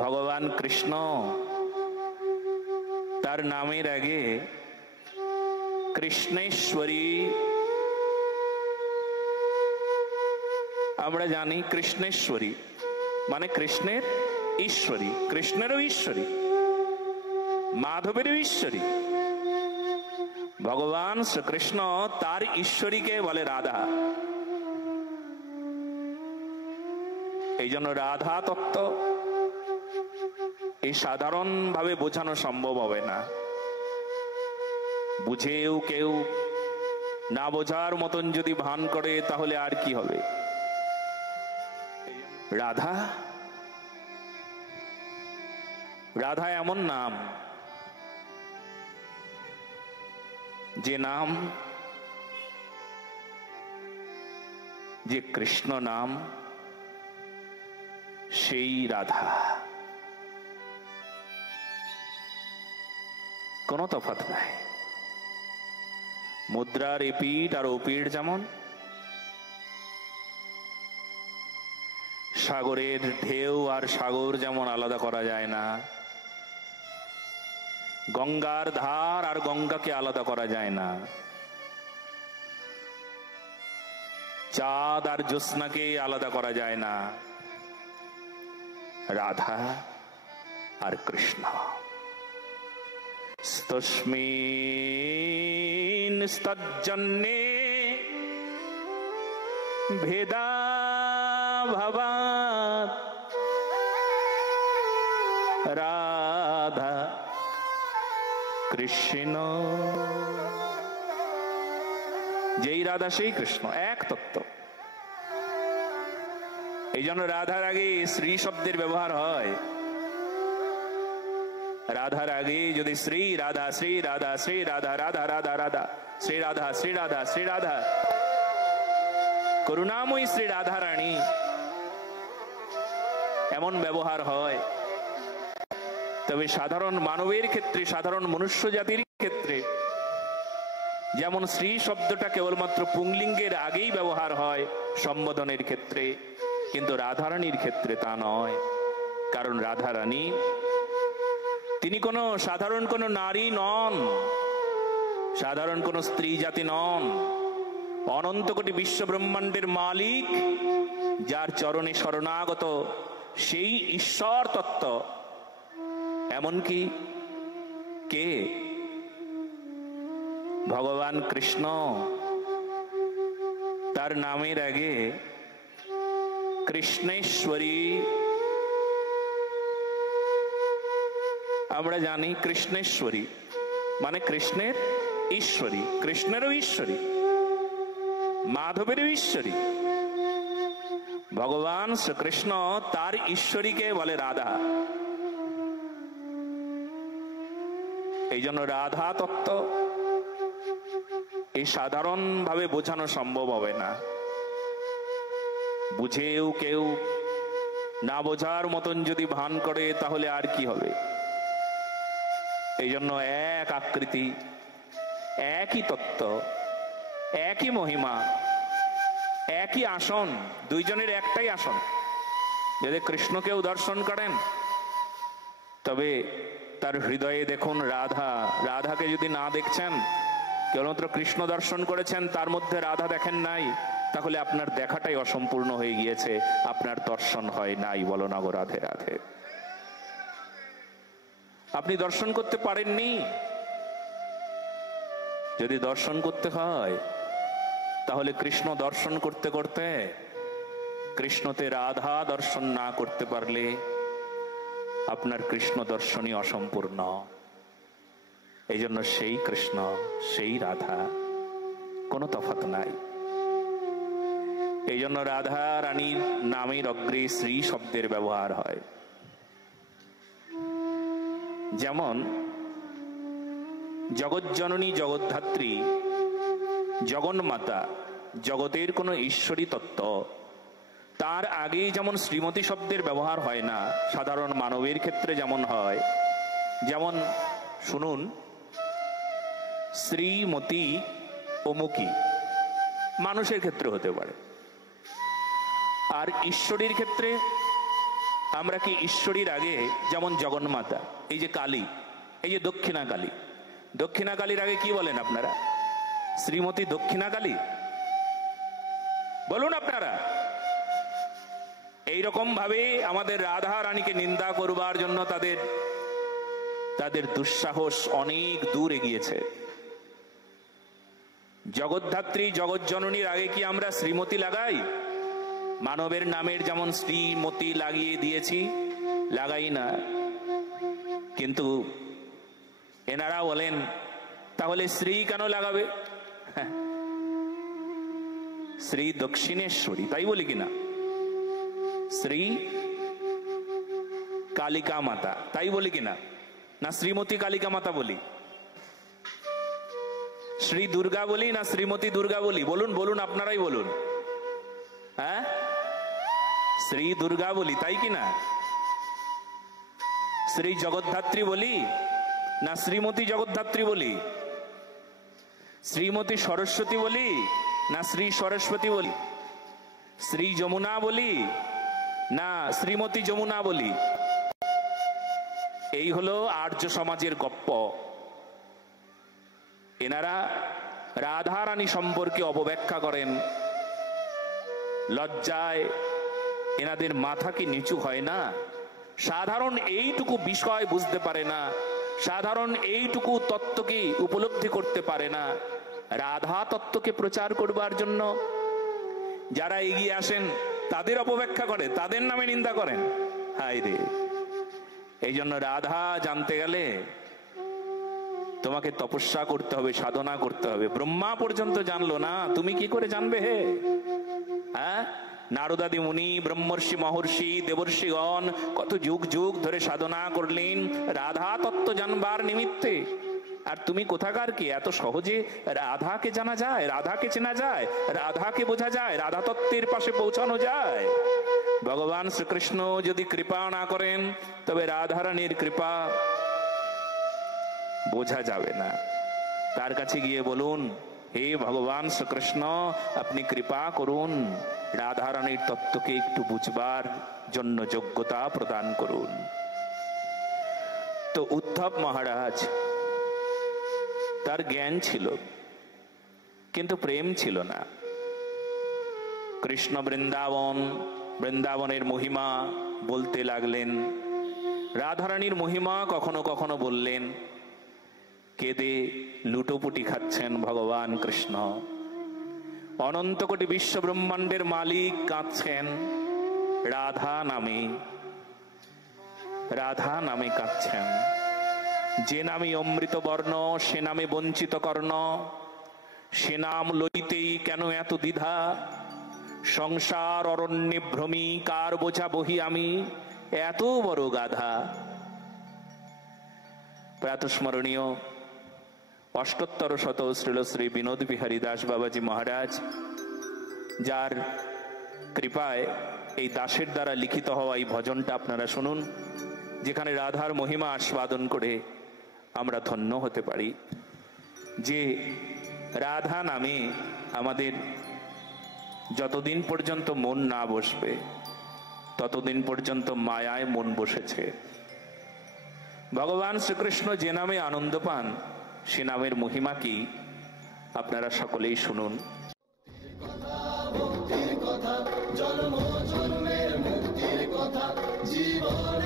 ভগবান কৃষ্ণ তার নামের আগে কৃষ্ণেশ্বরী। আমরা জানি কৃষ্ণেশ্বরী মানে কৃষ্ণের ঈশ্বরী, কৃষ্ণেরও ঈশ্বরী, মাধবেরও ঈশ্বরী। ভগবান শ্রীকৃষ্ণ তার ঈশ্বরীকে বলে রাধা। এই জন্য রাধা তত্ত্ব এই সাধারণ ভাবে বোঝানো সম্ভব হবে না। বুঝেও কেউ না বোঝার মতন যদি ভান করে তাহলে আর কি হবে। রাধা, রাধা এমন নাম যে নাম, যে কৃষ্ণ নাম, সেই রাধা। কোনো তফাৎ নাই। মুদ্রার এপিঠ আর ওপিঠ যেমন, সাগরের ঢেউ আর সাগর যেমন আলাদা করা যায় না, গঙ্গার ধার আর গঙ্গাকে আলাদা করা যায় না, চাঁদ আর জ্যোৎস্নাকে আলাদা করা যায় না, রাধা আর কৃষ্ণ তস্মিন স্তজ্জন্যে ভেদা ভবাৎ রাধা কৃষ্ণ। যেই রাধা সেই কৃষ্ণ, এক তত্ত্ব। এই জন্য রাধার আগে শ্রী শব্দের ব্যবহার হয়। রাধার আগে যদি শ্রী রাধা, শ্রী রাধা, শ্রী রাধা, রাধা রাধা রাধা, শ্রী রাধা, শ্রী রাধা, শ্রী রাধা, করুণাময়ী শ্রী রাধা রানী, এমন ব্যবহার হয়, তবে সাধারণ মানবের ক্ষেত্রে, সাধারণ মনুষ্য জাতির ক্ষেত্রে যেমন শ্রী শব্দটা কেবলমাত্র পুংলিঙ্গের আগেই ব্যবহার হয় সম্বোধনের ক্ষেত্রে, কিন্তু রাধারানীর ক্ষেত্রে তা নয়। কারণ রাধারানী তিনি কোনো সাধারণ কোনো নারী নন, সাধারণ কোনো স্ত্রী জাতি নন, অনন্ত কোটি বিশ্ব ব্রহ্মাণ্ডের মালিক, যার চরণে শরণাগত সেই ঈশ্বর তত্ত্ব। এমনকি কে? ভগবান কৃষ্ণ তার নামের আগে কৃষ্ণেশ্বরী। আমরা জানি কৃষ্ণেশ্বরী মানে কৃষ্ণের ঈশ্বরী, কৃষ্ণেরও ঈশ্বরী, মাধবেরও ঈশ্বরী। ভগবান শ্রীকৃষ্ণ তার ঈশ্বরীকে বলে রাধা। এই জন্য রাধা তত্ত্ব এই সাধারণ ভাবে বোঝানো সম্ভব হবে না। বুঝেও কেউ না বোঝার মতন যদি ভান করে তাহলে আর কি হবে। এই জন্য এক আকৃতি, একই তত্ত্ব, একই মহিমা, একই আসন, দুইজনের একটাই আসন। যদি কৃষ্ণকেও দর্শন করেন তবে তার হৃদয়ে দেখুন রাধা। রাধাকে যদি না দেখছেন, কেবলমাত্র কৃষ্ণ দর্শন করেছেন, তার মধ্যে রাধা দেখেন নাই, তাহলে আপনার দেখাটাই অসম্পূর্ণ হয়ে গিয়েছে, আপনার দর্শন হয় নাই। বলো না গো রাধে রাধে। আপনি দর্শন করতে পারেননি। যদি দর্শন করতে হয় তাহলে কৃষ্ণ দর্শন করতে করতে কৃষ্ণতে রাধা দর্শন না করতে পারলে আপনার কৃষ্ণ দর্শনই অসম্পূর্ণ। এই জন্য সেই কৃষ্ণ, সেই রাধা, কোনো তফাৎ নাই। এই জন্য রাধা রানীর নামের অগ্রে শ্রী শব্দের ব্যবহার হয়। যেমন জগজ্জননী, জগদ্ধাত্রী, জগন্মাতা, জগতের কোনো ঈশ্বরী তত্ত্ব, তার আগেই যেমন শ্রীমতী শব্দের ব্যবহার হয় না, সাধারণ মানবের ক্ষেত্রে যেমন হয়। যেমন শুনুন, শ্রীমতী অমুকি মানুষের ক্ষেত্রে হতে পারে, আর ঈশ্বরীর ক্ষেত্রে আমরা কি ঈশ্বরীর আগে যেমন জগন্মাতা, এই যে কালী, এই যে দক্ষিণা কালী, দক্ষিণা কালীর আগে কি বলেন আপনারা? শ্রীমতী দক্ষিণা কালী বলুন আপনারা। এইরকম ভাবে আমাদের রাধা রানীকে নিন্দা করবার জন্য তাদের দুঃসাহস অনেক দূর এগিয়েছে। জগদ্ধাত্রী জগজ্জননীর আগে কি আমরা শ্রীমতী লাগাই? মানবের নামের যেমন শ্রীমতী লাগিয়ে দিয়েছি, লাগাই না। কিন্তু এনারা বলেন তাহলে শ্রী কেন লাগাবে? শ্রী দক্ষিণেশ্বরী, তাই বলি কিনা? শ্রী কালিকা মাতা, তাই বলি কিনা? না শ্রীমতী কালিকা মাতা বলি? শ্রী দুর্গা বলি না শ্রীমতী দুর্গা বলি? বলুন বলুন, আপনারাই বলুন। হ্যাঁ, শ্রী দুর্গা বলি, তাই কিনা? শ্রী জগদ্ধাত্রী বলি না শ্রীমতী জগদ্ধাত্রী বলি? শ্রীমতী সরস্বতী বলি না শ্রী সরস্বতী বলি? শ্রী যমুনা বলি না শ্রীমতী যমুনা বলি? এই হলো আর্য সমাজের গপ্প। এনারা রাধা রানী সম্পর্কে অপব্যাখ্যা করেন। লজ্জায় এনাদের মাথা কি নিচু হয় না? সাধারণ এইটুকু বিষয় বুঝতে পারে না, সাধারণ এইটুকু তত্ত্বকে উপলব্ধি করতে পারে না। রাধা তত্ত্বকে প্রচার করবার জন্য যারা এগিয়ে আসেন তাদের অপব্যাখ্যা করে, তাদের নামে নিন্দা করেন। হায় রে! এই জন্য রাধা জানতে গেলে তোমাকে তপস্যা করতে হবে, সাধনা করতে হবে। ব্রহ্মা পর্যন্ত জানলো না, তুমি কি করে জানবে হে? হ্যাঁ, নারদাদি মুনি, ব্রহ্মর্ষি, মহর্ষি, দেবর্ষিগণ কত যুগ যুগ ধরে সাধনা করলেন রাধা তত্ত্ব জানবার নিমিত্তে। আর তুমি কোথাকার কি? এত সহজে রাধাকে জানা যায়, রাধাকে চেনা যায়, রাধাকে বোঝা যায়, রাধা তত্ত্বের পাশে পৌঁছানো যায়। ভগবান শ্রীকৃষ্ণ যদি কৃপা না করেন তবে রাধারানীর কৃপা বোঝা যাবে না। তার কাছে গিয়ে বলুন, হে ভগবান শ্রীকৃষ্ণ, আপনি কৃপা করুন, রাধারানীর তত্ত্বকে একটু বুঝবার জন্য যোগ্যতা প্রদান করুন। তো উদ্ধব মহারাজ, তার জ্ঞান ছিল কিন্তু প্রেম ছিল না। কৃষ্ণ বৃন্দাবনের মহিমা বলতে লাগলেন, রাধারানীর মহিমা কখনো কখনো বললেন। কেঁদে লুটোপুটি খাচ্ছেন ভগবান কৃষ্ণ। অনন্ত কোটি বিশ্ব ব্রহ্মাণ্ডের মালিক কাঁদছেন রাধা নামে কাঁদছেন। যে নামে অমৃত বর্ণ, সে নামে বঞ্চিত কর্ণ। সে নাম লইতেই কেন এত দ্বিধা? সংসার অরণ্যে ভ্রমি, কার বোঝা বহি আমি, এত বড় গাধা। প্রাতঃস্মরণীয় অষ্টোত্তর শত শ্রীল শ্রী বিনোদ বিহারী দাস বাবাজি মহারাজ, যার কৃপায় এই দাসের দ্বারা লিখিত হওয়া এই ভজনটা আপনারা শুনুন, যেখানে রাধার মহিমা আস্বাদন করে আমরা ধন্য হতে পারি। যে রাধা নামে আমাদের যতদিন পর্যন্ত মন না বসবে ততদিন পর্যন্ত মায়ায় মন বসেছে। ভগবান শ্রীকৃষ্ণ যে নামে আনন্দ পান সে নামের মহিমা কি আপনারা সকলেই শুনুন। জন্ম জন্মের মুক্তির কথা, জীবন